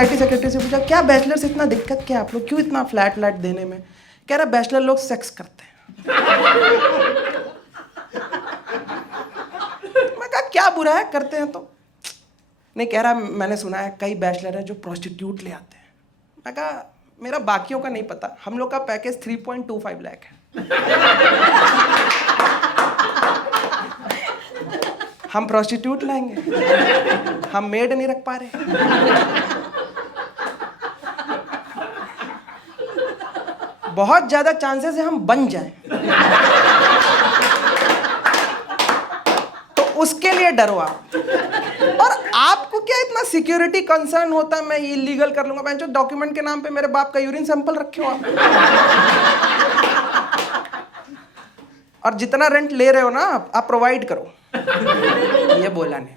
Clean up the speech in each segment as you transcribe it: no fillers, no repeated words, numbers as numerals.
Society secretary से पूछा, क्या बैचलर से इतना दिक्कत क्या आप लोग, क्यों इतना फ्लैट देने में? कह रहा बैचलर लोग सेक्स करते हैं। मैं कहा क्या बुरा है, करते हैं तो। नहीं, कह रहा मैंने सुना है कई बैचलर है जो प्रोस्टिट्यूट ले आते हैं। मैं कहा मेरा बाकियों का नहीं पता, हम लोग का पैकेज 3.25 लाख है। हम प्रोस्टिट्यूट लाएंगे, हम मेड नहीं रख पा रहे। बहुत ज्यादा चांसेस है हम बन जाएं, तो उसके लिए डरो आप। और आपको क्या इतना सिक्योरिटी कंसर्न होता है, मैं ये लीगल कर लूंगा? जो डॉक्यूमेंट के नाम पे मेरे बाप का यूरिन सैंपल रखे हो आप, और जितना रेंट ले रहे हो ना आप प्रोवाइड करो। ये बोला नहीं।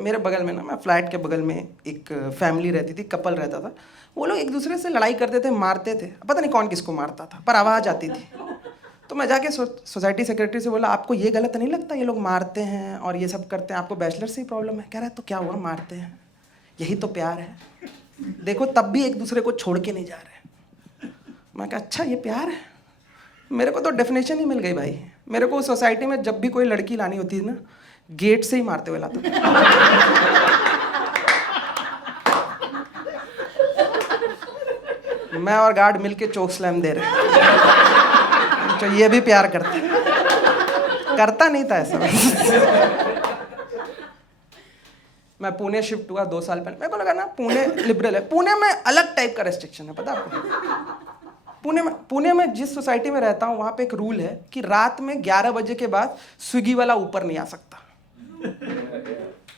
मेरे बगल में ना, मैं फ्लैट के बगल में एक फैमिली रहती थी, कपल रहता था। वो लोग एक दूसरे से लड़ाई करते थे, मारते थे, पता नहीं कौन किसको मारता था, पर आवाज़ आती थी। तो मैं जाके सोसाइटी सेक्रेटरी से बोला, आपको ये गलत नहीं लगता ये लोग मारते हैं और ये सब करते हैं, आपको बैचलर से ही प्रॉब्लम है? कह रहा है तो क्या हुआ, मारते हैं, यही तो प्यार है, देखो तब भी एक दूसरे को छोड़ के नहीं जा रहे। मैं कहा अच्छा ये प्यार है? मेरे को तो डेफिनेशन ही मिल गई भाई। मेरे को सोसाइटी में जब भी कोई लड़की लानी होती है ना, गेट से ही मारते हुए लाता था। मैं और गार्ड मिलके चोक स्लैम दे रहे, तो ये भी प्यार करता नहीं था ऐसा। मैं पुणे शिफ्ट हुआ 2 साल पहले। मेरे को लगा ना पुणे लिबरल है, पुणे में अलग टाइप का रेस्ट्रिक्शन है, पता आपको? पुणे में जिस सोसाइटी में रहता हूँ वहाँ पे एक रूल है कि रात में 11 बजे के बाद स्विगी वाला ऊपर नहीं आ सकता।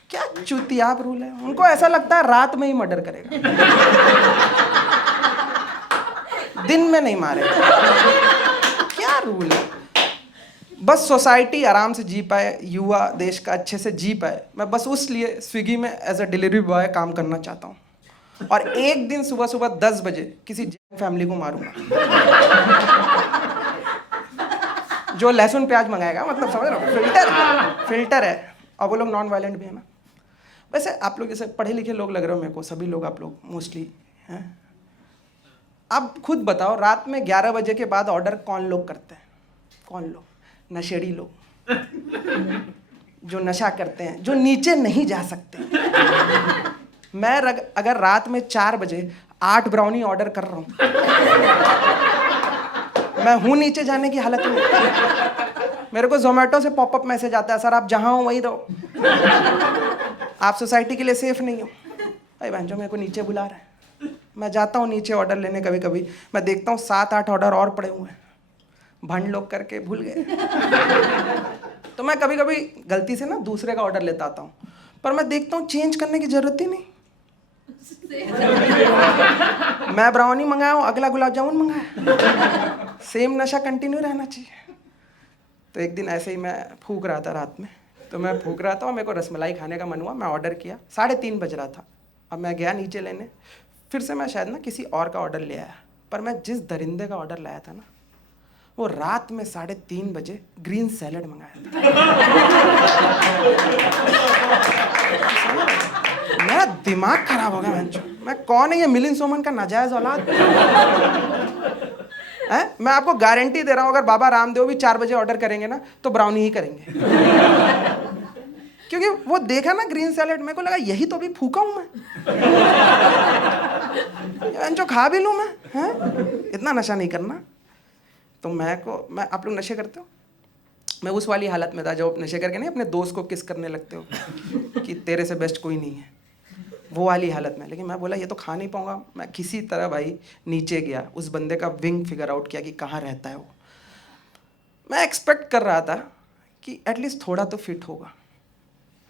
क्या चुतियाब रूल है, उनको ऐसा लगता है रात में ही मर्डर करेगा, दिन में नहीं मारेगा। क्या रूल है? बस सोसाइटी आराम से जी पाए, युवा देश का अच्छे से जी पाए, मैं बस उस लिए स्विगी में एज अ डिलीवरी बॉय काम करना चाहता हूँ। और एक दिन सुबह सुबह 10 बजे किसी फैमिली को मारूंगा जो लहसुन प्याज मंगाएगा, मतलब समझ रहे हो, फिल्टर है, और वो लोग नॉन वायलेंट भी है ना। वैसे आप लोग जैसे पढ़े लिखे लोग लग रहे हो मेरे को, सभी लोग आप लोग मोस्टली हैं। अब खुद बताओ, रात में 11 बजे के बाद ऑर्डर कौन लोग करते हैं? कौन लोग? नशेड़ी लोग, जो नशा करते हैं, जो नीचे नहीं जा सकते। मैं अगर रात में 4 बजे 8 ब्राउनी ऑर्डर कर रहा हूँ, मैं हूँ नीचे जाने की हालत में। मेरे को जोमेटो से पॉपअप मैसेज आता है, सर आप जहाँ हो वहीं रहो, आप सोसाइटी के लिए सेफ नहीं हो। भाई बहन जो मेरे को नीचे बुला रहा है, मैं जाता हूँ नीचे ऑर्डर लेने। कभी कभी मैं देखता हूँ 7-8 ऑर्डर और पड़े हुए हैं, भंड लोग करके भूल गए। तो मैं कभी कभी गलती से ना दूसरे का ऑर्डर लेता आता हूँ, पर मैं देखता हूँ चेंज करने की जरूरत ही नहीं। मैं ब्राउनी मंगाया हूँ, अगला गुलाब जामुन मंगाया, सेम नशा कंटिन्यू रहना चाहिए। तो एक दिन ऐसे ही मैं फूक रहा था रात में, तो मैं फूक रहा था और मेरे को रसमलाई खाने का मन हुआ, मैं ऑर्डर किया, 3:30 बज रहा था। अब मैं गया नीचे लेने, फिर से मैं शायद ना किसी और का ऑर्डर ले आया, पर मैं जिस दरिंदे का ऑर्डर लाया था ना, वो रात में 3:30 बजे ग्रीन सैलेड मंगाया था। मेरा दिमाग खराब हो गया। मैं कौन है ये मिलिंद सोमन का नाजायज औलाद? मैं आपको गारंटी दे रहा हूँ, अगर बाबा रामदेव भी 4 बजे ऑर्डर करेंगे ना तो ब्राउनी ही करेंगे। क्योंकि वो देखा ना ग्रीन सैलेड, मेरे को लगा यही तो अभी फूका हूँ मैं, जो खा भी लूँ मैं, इतना नशा नहीं करना। तो मैं आप लोग नशे करते हो? मैं उस वाली हालत में था जब नशे करके नहीं अपने दोस्त को किस करने लगते हो कि तेरे से बेस्ट कोई नहीं है, वो वाली हालत में। लेकिन मैं बोला ये तो खा नहीं पाऊंगा। मैं किसी तरह भाई नीचे गया, उस बंदे का विंग फिगर आउट किया कि कहाँ रहता है वो। मैं एक्सपेक्ट कर रहा था कि एटलीस्ट थोड़ा तो फिट होगा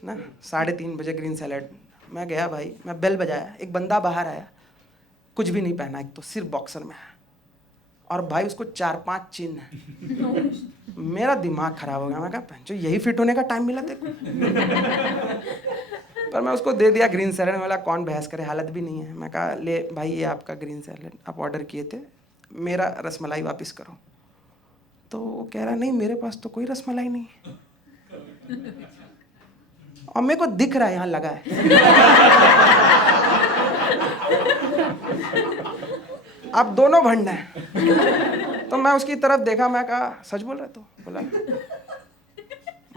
ना। 3:30 बजे ग्रीन सैलेड, मैं गया भाई, मैं बेल बजाया, एक बंदा बाहर आया, कुछ भी नहीं पहना, एक तो सिर्फ बॉक्सर में है, और भाई उसको 4-5 चिन्ह है। मेरा दिमाग खराब हो गया। मैं कहा जो यही फिट होने का टाइम मिला तेरे को। पर मैं उसको दे दिया ग्रीन सैलेड, वाला कौन बहस करे, हालत भी नहीं है। मैं कहा ले भाई ये आपका ग्रीन सैलेड आप ऑर्डर किए थे, मेरा रसमलाई वापस करो। तो वो कह रहा नहीं मेरे पास तो कोई रसमलाई नहीं है, और मेरे को दिख रहा है यहाँ लगा है। आप दोनों भंड हैं। तो मैं उसकी तरफ देखा, मैं कहा सच बोल रहे? तो बोला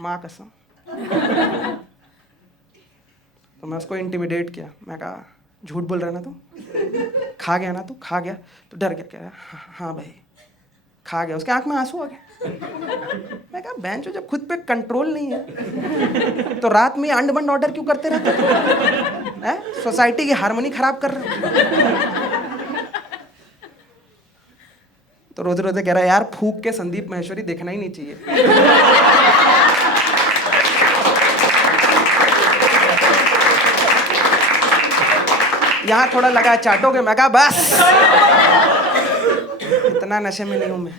माँ कसम। तो मैं उसको इंटिमिडेट किया, मैं कहा झूठ बोल रहा ना तू, खा गया ना तू, खा गया? तो डर गया, कह रहा हाँ भाई खा गया। उसके आंख में आंसू आ गए। मैं कहा बहन जो जब खुद पे कंट्रोल नहीं है तो रात में अंड बंड ऑर्डर क्यों करते रहते हैं? सोसाइटी की हार्मनी खराब कर रहे हो। तो रोते रोते कह रहा यार फूक के संदीप महेश्वरी देखना ही नहीं चाहिए। यहाँ थोड़ा लगा चाटोगे? मैं कहा बस इतना नशे में नहीं हूं मैं।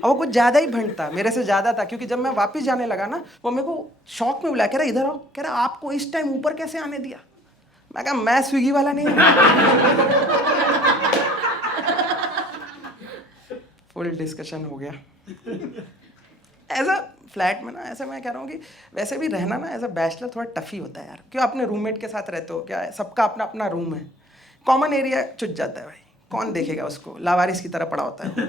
और वो कुछ ज्यादा ही भंड था, मेरे से ज्यादा था, क्योंकि जब मैं वापस जाने लगा ना वो मेरे को शौक में बुलाया, कह रहा इधर आओ, कह रहा आपको इस टाइम ऊपर कैसे आने दिया? मैं कहा मैं स्विगी वाला नहीं हूं। फुल डिस्कशन हो गया। ऐसा फ्लैट में ना, ऐसा मैं कह रहा हूँ कि वैसे भी रहना ना एज अ बैचलर थोड़ा टफ ही होता है यार। क्यों अपने रूममेट के साथ रहते हो, क्या है सबका अपना अपना रूम है, कॉमन एरिया चुच जाता है भाई, कौन देखेगा उसको, लावारिस की तरह पड़ा होता है।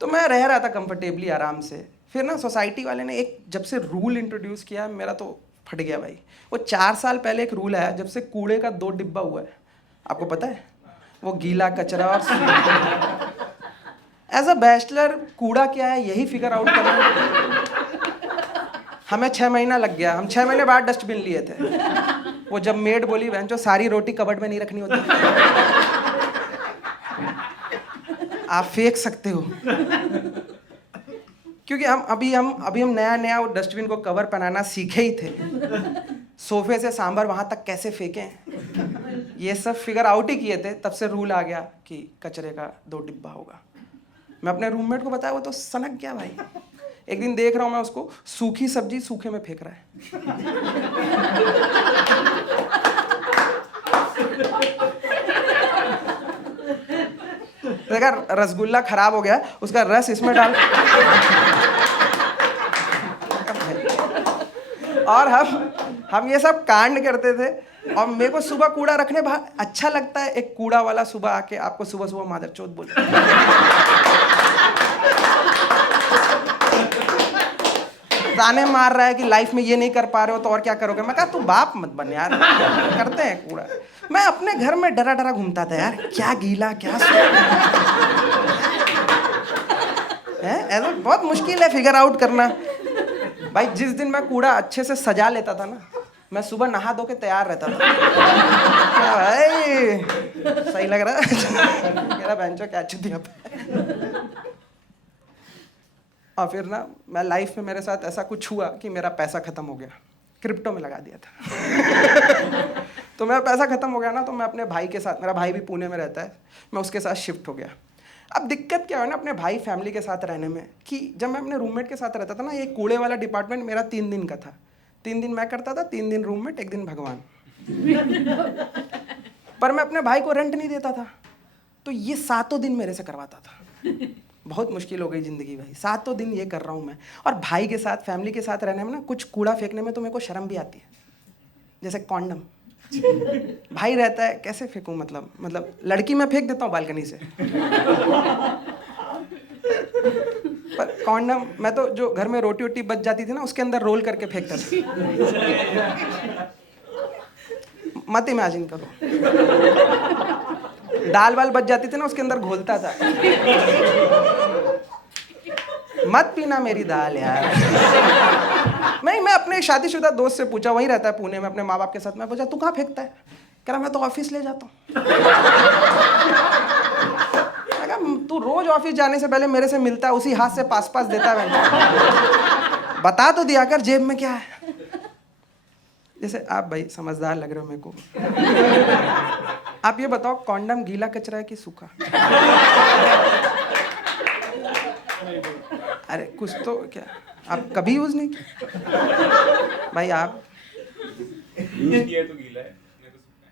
तो मैं रह रहा था कंफर्टेबली आराम से। फिर ना सोसाइटी वाले ने एक जब से रूल इंट्रोड्यूस किया, मेरा तो फट गया भाई। वो 4 साल पहले एक रूल आया, जब से कूड़े का 2 डिब्बा हुआ है, आपको पता है? वो गीला कचरा और एज अ बैचलर कूड़ा क्या है यही फिगर आउट करना। हमें 6 महीना लग गया, हम 6 महीने बाद डस्टबिन लिए थे। वो जब मेड बोली बहन जो सारी रोटी कबर्ड में नहीं रखनी होती, आप फेंक सकते हो। क्योंकि हम अभी नया वो डस्टबिन को कवर पहनाना सीखे ही थे। सोफे से सांभर वहां तक कैसे फेंकें ये सब फिगर आउट ही किए थे। तब से रूल आ गया कि कचरे का 2 डिब्बा होगा। मैं अपने रूममेट को बताया, वो तो सनक गया भाई। एक दिन देख रहा हूं मैं उसको, सूखी सब्जी सूखे में फेंक रहा है। देखा रसगुल्ला खराब हो गया, उसका रस इसमें डाल। और हम ये सब कांड करते थे। और मेरे को सुबह कूड़ा रखने अच्छा लगता है। एक कूड़ा वाला सुबह आके आपको सुबह सुबह मादरचोद बोले, ताने मार रहा है कि लाइफ में ये नहीं कर पा रहे हो तो और क्या करोगे। मैं कहा तू बाप मत बन यार, करते हैं कूड़ा। मैं अपने घर में डरा डरा घूमता था यार, क्या गीला क्या है। ऐसा बहुत मुश्किल है फिगर आउट करना भाई। जिस दिन मैं कूड़ा अच्छे से सजा लेता था ना, मैं सुबह नहा धो के तैयार रहता था। क्या भाई सही लग रहा है? मेरा बेंचो क्या चुतिया। और फिर ना मैं लाइफ में मेरे साथ ऐसा कुछ हुआ कि मेरा पैसा खत्म हो गया, क्रिप्टो में लगा दिया था। तो मेरा पैसा खत्म हो गया ना, तो मैं अपने भाई के साथ, मेरा भाई भी पुणे में रहता है, मैं उसके साथ शिफ्ट हो गया। अब दिक्कत क्या है ना अपने भाई फैमिली के साथ रहने में, कि जब मैं अपने रूममेट के साथ रहता था ना, ये कूड़े वाला डिपार्टमेंट मेरा 3 दिन का था। 3 दिन मैं करता था, 3 दिन रूममेट, 1 दिन भगवान। पर मैं अपने भाई को रेंट नहीं देता था, तो ये 7 दिन मेरे से करवाता था। बहुत मुश्किल हो गई ज़िंदगी भाई, 7 दिन ये कर रहा हूँ मैं। और भाई के साथ फैमिली के साथ रहने में ना, कुछ कूड़ा फेंकने में तो मेरे को शर्म भी आती है। जैसे कॉन्डम, भाई रहता है कैसे फेंकूं, मतलब लड़की मैं फेंक देता हूँ बालकनी से। पर कॉन्डम मैं तो जो घर में रोटी वोटी बच जाती थी ना, उसके अंदर रोल करके फेंकता था। मत इमेजिन करो। दाल वाल बच जाती थी ना, उसके अंदर घोलता था। मत पीना मेरी दाल यार। नहीं, मैं अपने शादीशुदा दोस्त से पूछा, वहीं रहता है पुणे में अपने माँ बाप के साथ। मैं पूछा तू कहाँ फेंकता है? कह रहा मैं तो ऑफिस ले जाता हूँ। मैं कहा तू रोज ऑफिस जाने से पहले मेरे से मिलता है, उसी हाथ से पास देता है। बता तो दिया कर जेब में क्या है। जैसे आप भाई समझदार लग रहे हो मेरे को। आप ये बताओ कॉन्डम गीला कचरा है कि सूखा? अरे कुछ तो क्या आप कभी यूज नहीं किया भाई? आप यूज किया तो गीला है, मैं तो सूखा है।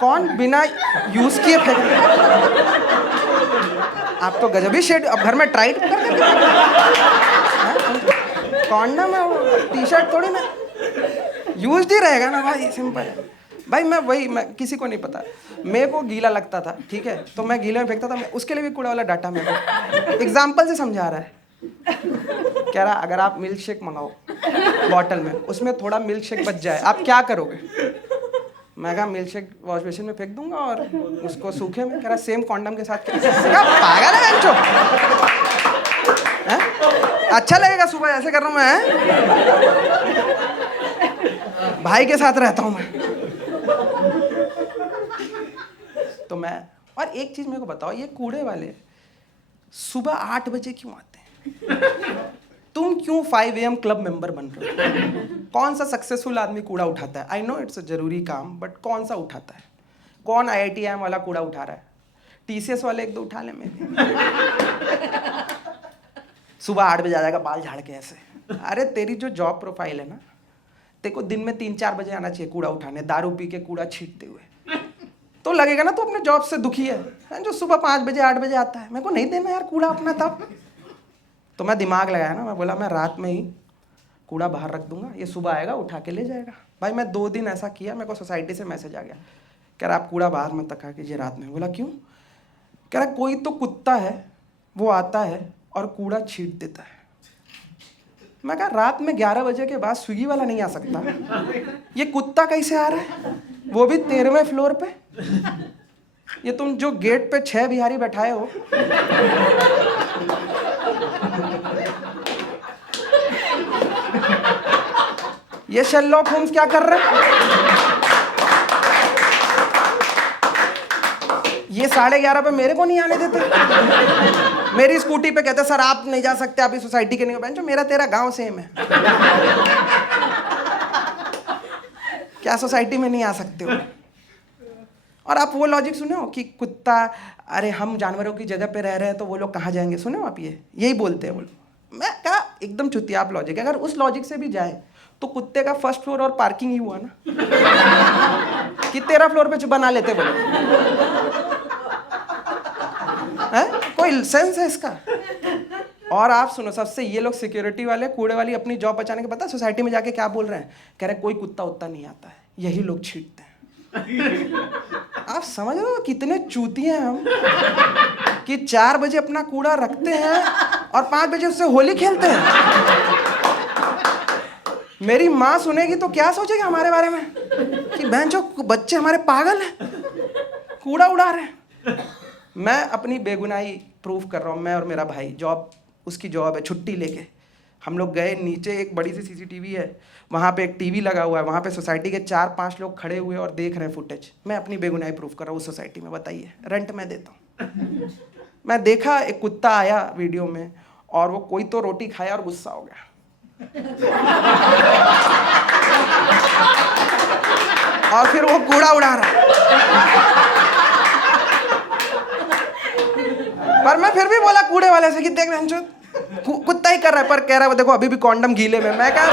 कौन बिना यूज किए फेंक? आप तो गजब ही शेड। अब घर में ट्राई कर कॉन्डम है वो, टी शर्ट थोड़ी ना। यूज्ड ही रहेगा ना भाई, सिंपल है भाई। मैं किसी को नहीं पता, मेरे को गीला लगता था, ठीक है, तो मैं गीले में फेंकता था, मैं उसके लिए भी कूड़ा वाला डाटा मेरे को एग्जाम्पल से समझा रहा है। कह रहा अगर आप मिल्क शेक मंगाओ बॉटल में, उसमें थोड़ा मिल्क शेक बच जाए, आप क्या करोगे? मैं कहा मिल्क शेक वॉश बेसिन में फेंक दूंगा और उसको सूखे में। कह रहा सेम कॉन्डम के साथ। पागल है बच्चों, अच्छा लगेगा सुबह ऐसे कर रहा हूँ मैं, भाई के साथ रहता हूँ मैं। तो मैं, और एक चीज मेरे को बताओ, ये कूड़े वाले सुबह 8 बजे क्यों आते हैं? तुम क्यों 5 AM क्लब मेंबर बन रहे हो? कौन सा सक्सेसफुल आदमी कूड़ा उठाता है? आई नो इट्स अ जरूरी काम, बट कौन सा उठाता है? कौन IITM वाला कूड़ा उठा रहा है? TCS वाले 1-2 उठा ले। मैं सुबह 8 बजे आ जाएगा बाल झाड़ के ऐसे। अरे तेरी जो जॉब प्रोफाइल है ना, तेरे को दिन में 3-4 बजे आना चाहिए कूड़ा उठाने, दारू पी के कूड़ा छींटते हुए, तो लगेगा ना तू अपने जॉब से दुखी है। जो सुबह 5 बजे 8 बजे आता है, मेरे को नहीं देना यार कूड़ा अपना तब। तो मैं दिमाग लगाया ना, मैं बोला मैं रात में ही कूड़ा बाहर रख दूंगा, ये सुबह आएगा उठा के ले जाएगा। भाई मैं 2 दिन ऐसा किया, मेरे को सोसाइटी से मैसेज आ गया, कह रहा आप कूड़ा बाहर मत रखा कीजिए रात में। बोला क्यों? कह रहा कोई तो कुत्ता है, वो आता है और कूड़ा छींट देता है। मैं कहा रात में 11 बजे के बाद स्विगी वाला नहीं आ सकता? ये कुत्ता कैसे आ रहा है, वो भी 13वें फ्लोर पे? ये तुम जो गेट पे 6 बिहारी बैठाए हो, ये शेरलॉक होम्स क्या कर रहे हैं? ये 11:30 पे मेरे को नहीं आने देते। मेरी स्कूटी पे कहते सर आप नहीं जा सकते, आप इस सोसाइटी के नहीं हो। जो मेरा तेरा गांव सेम है, क्या सोसाइटी में नहीं आ सकते हो? और आप वो लॉजिक सुने हो कि कुत्ता, अरे हम जानवरों की जगह पे रह रहे हैं तो वो लोग कहाँ जाएंगे? सुने हो आप? यही बोलते हैं वो लोग। मैं कहा एकदम चुतियाप लॉजिक है। अगर उस लॉजिक से भी जाए तो कुत्ते का 1st फ्लोर और पार्किंग ही हुआ ना, कि 13 फ्लोर पे बना लेते वो लोग। कोई सेंस है इसका? और आप सुनो, सबसे ये लोग सिक्योरिटी वाले कूड़े वाली अपनी जॉब बचाने के, पता सोसाइटी में जाके क्या बोल रहे हैं? कह रहे कोई कुत्ता उत्ता नहीं आता है, यही लोग छींटते हैं। आप समझ रहे हो कितने चूतिए हैं हम, कि 4 बजे अपना कूड़ा रखते हैं और 5 बजे उससे होली खेलते हैं। मेरी माँ सुनेगी तो क्या सोचेगी हमारे बारे में, कि बहन जो बच्चे हमारे पागल हैं, कूड़ा उड़ा रहे हैं। मैं अपनी बेगुनाही प्रूफ कर रहा हूँ। मैं और मेरा भाई, जॉब उसकी जॉब है, छुट्टी लेके हम लोग गए नीचे, एक बड़ी सी CCTV है, वहाँ पे एक टीवी लगा हुआ है, वहाँ पे सोसाइटी के 4-5 लोग खड़े हुए और देख रहे हैं फुटेज। मैं अपनी बेगुनाही प्रूफ कर रहा हूँ उस सोसाइटी में। बताइए, रेंट मैं देता हूँ। मैं देखा एक कुत्ता आया वीडियो में, और वो कोई तो रोटी खाया और गुस्सा हो गया, और फिर वो कूड़ा उड़ा रहा है। पर मैं फिर भी बोला कूड़े वाले से कि देख रहे कुत्ता ही कर रहा है, पर कह रहा है वो देखो अभी भी कॉन्डम गीले में। मैं कहा